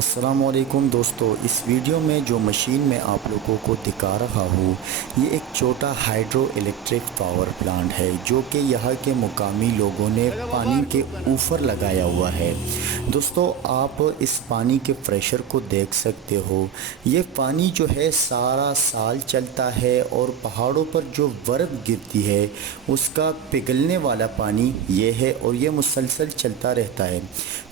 अस्सलामुअलैकुम दोस्तों, इस वीडियो में जो मशीन मैं आप लोगों को दिखा रहा हूँ ये एक छोटा हाइड्रो इलेक्ट्रिक पावर प्लांट है जो कि यहाँ के मुकामी लोगों ने पानी के ऊपर लगाया हुआ है। दोस्तों, आप इस पानी के प्रेशर को देख सकते हो। ये पानी जो है सारा साल चलता है और पहाड़ों पर जो बर्फ़ गिरती है उसका पिघलने वाला पानी ये है और ये मुसलसल चलता रहता है।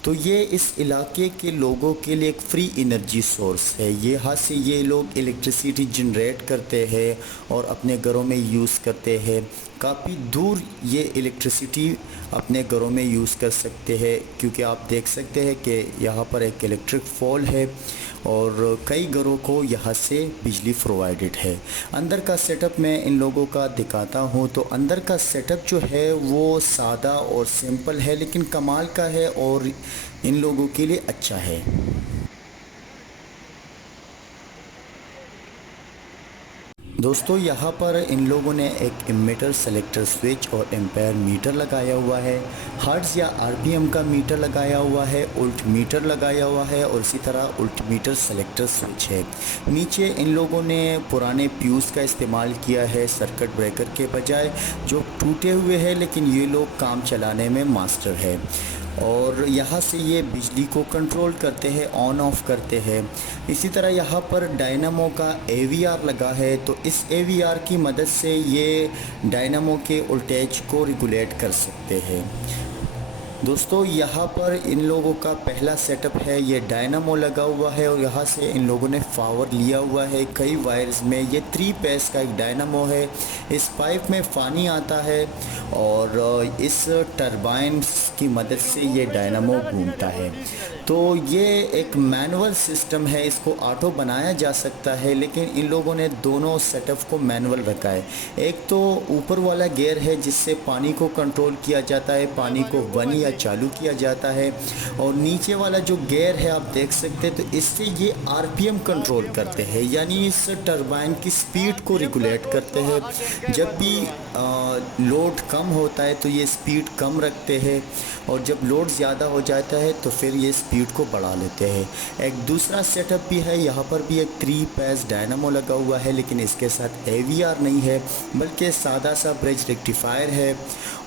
तो ये इस इलाके के लोगों के लिए एक फ्री एनर्जी सोर्स है। यहाँ से ये लोग इलेक्ट्रिसिटी जनरेट करते हैं और अपने घरों में यूज़ करते हैं। काफ़ी दूर ये इलेक्ट्रिसिटी अपने घरों में यूज़ कर सकते हैं क्योंकि आप देख सकते हैं कि यहाँ पर एक इलेक्ट्रिक पोल है और कई घरों को यहाँ से बिजली प्रोवाइडेड है। अंदर का सेटअप मैं इन लोगों का दिखाता हूँ। तो अंदर का सेटअप जो है वो सादा और सिंपल है लेकिन कमाल का है और इन लोगों के लिए अच्छा है। दोस्तों, यहाँ पर इन लोगों ने एक इमीटर सेलेक्टर स्विच और एम्पेयर मीटर लगाया हुआ है। हर्ट्ज़ या आरपीएम का मीटर लगाया हुआ है, उल्ट मीटर लगाया हुआ है और इसी तरह उल्ट मीटर सेलेक्टर स्विच है। नीचे इन लोगों ने पुराने फ्यूज़ का इस्तेमाल किया है सर्किट ब्रेकर के बजाय, जो टूटे हुए हैं लेकिन ये लोग काम चलाने में मास्टर है। और यहाँ से ये बिजली को कंट्रोल करते हैं, ऑन ऑफ करते हैं। इसी तरह यहाँ पर डायनामो का एवीआर लगा है, तो इस एवीआर की मदद से ये डायनामो के वोल्टेज को रेगुलेट कर सकते हैं। दोस्तों, यहाँ पर इन लोगों का पहला सेटअप है, ये डायनामो लगा हुआ है और यहाँ से इन लोगों ने पावर लिया हुआ है कई वायर्स में। ये 3 फेस का एक डायनामो है। इस पाइप में पानी आता है और इस टरबाइन की मदद से ये डायनामो घूमता है। तो ये एक मैनुअल सिस्टम है, इसको ऑटो बनाया जा सकता है लेकिन इन लोगों ने दोनों सेटअप को मैनुअल रखा है। एक तो ऊपर वाला गियर है जिससे पानी को कंट्रोल किया जाता है, पानी को बंद या चालू किया जाता है, और नीचे वाला जो गियर है आप देख सकते हैं, तो इससे ये आरपीएम कंट्रोल करते हैं, यानी इस टरबाइन की स्पीड को रेगुलेट करते हैं। जब भी लोड कम होता है तो ये स्पीड कम रखते हैं और जब लोड ज़्यादा हो जाता है तो फिर ये स्पीड को बढ़ा लेते हैं। एक दूसरा सेटअप भी है, यहाँ पर भी एक 3 फेस डायनामो लगा हुआ है लेकिन इसके साथ एवीआर नहीं है बल्कि सादा सा ब्रिज रेक्टिफायर है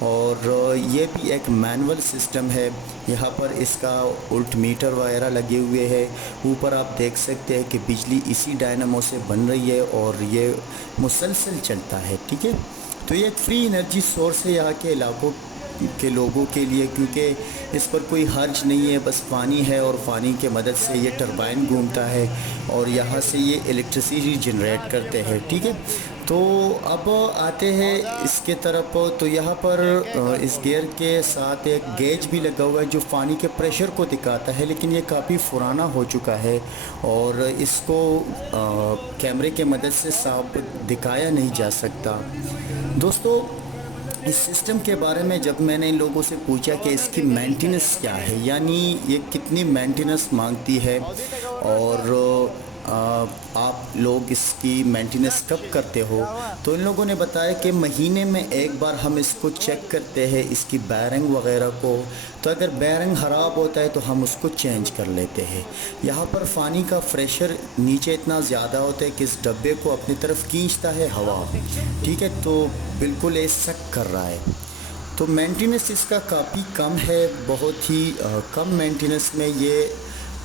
और ये भी एक मैनुअल सिस्टम है। यहाँ पर इसका उल्ट मीटर वगैरह लगे हुए हैं। ऊपर आप देख सकते हैं कि बिजली इसी डायनामो से बन रही है और ये मुसलसल चलता है। ठीक है, तो ये एक फ्री एनर्जी सोर्स है यहाँ के इलाकों के लोगों के लिए क्योंकि इस पर कोई हर्ज नहीं है, बस पानी है और पानी के मदद से ये टरबाइन घूमता है और यहाँ से ये इलेक्ट्रिसिटी जनरेट करते हैं। ठीक है, तो अब आते हैं इसके तरफ। तो यहाँ पर इस गियर के साथ एक गेज भी लगा हुआ है जो पानी के प्रेशर को दिखाता है, लेकिन ये काफ़ी पुराना हो चुका है और इसको कैमरे के मदद से साफ दिखाया नहीं जा सकता। दोस्तों, इस सिस्टम के बारे में जब मैंने इन लोगों से पूछा कि इसकी मेंटेनेंस क्या है, यानी ये कितनी मेंटेनेंस मांगती है और आप लोग इसकी मेंटेनेंस कब करते हो, तो इन लोगों ने बताया कि महीने में एक बार हम इसको चेक करते हैं, इसकी बैरिंग वगैरह को। तो अगर बैरिंग ख़राब होता है तो हम उसको चेंज कर लेते हैं। यहाँ पर पानी का प्रेशर नीचे इतना ज़्यादा होता है कि इस डब्बे को अपनी तरफ खींचता है हवा। ठीक है, तो बिल्कुल ये सक कर रहा है। तो मेंटेनेंस इसका काफ़ी कम है, बहुत ही कम मेंटेनेंस में ये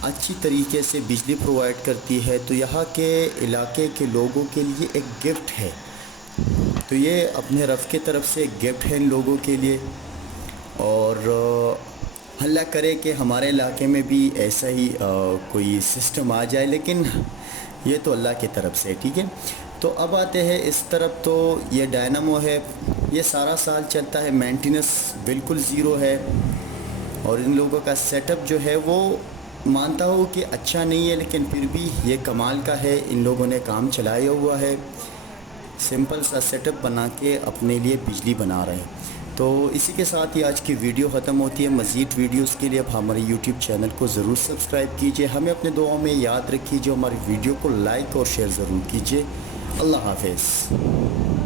अच्छी तरीके से बिजली प्रोवाइड करती है। तो यहाँ के इलाके के लोगों के लिए एक गिफ्ट है। तो ये अपने रफ़ की तरफ से एक गिफ्ट है इन लोगों के लिए और अल्लाह करे कि हमारे इलाके में भी ऐसा ही कोई सिस्टम आ जाए, लेकिन ये तो अल्लाह की तरफ से। ठीक है, तो अब आते हैं इस तरफ। तो ये डायनामो है, ये सारा साल चलता है, मेंटेनेंस बिल्कुल ज़ीरो है और इन लोगों का सेटअप जो है वो मानता हूँ कि अच्छा नहीं है लेकिन फिर भी ये कमाल का है। इन लोगों ने काम चलाया हुआ है, सिंपल सा सेटअप बना के अपने लिए बिजली बना रहे हैं। तो इसी के साथ ही आज की वीडियो ख़त्म होती है। मज़ीद वीडियोस के लिए आप हमारे यूट्यूब चैनल को ज़रूर सब्सक्राइब कीजिए, हमें अपने दुआओं में याद रखिए, हमारी वीडियो को लाइक और शेयर ज़रूर कीजिए। अल्लाह हाफ़िज़।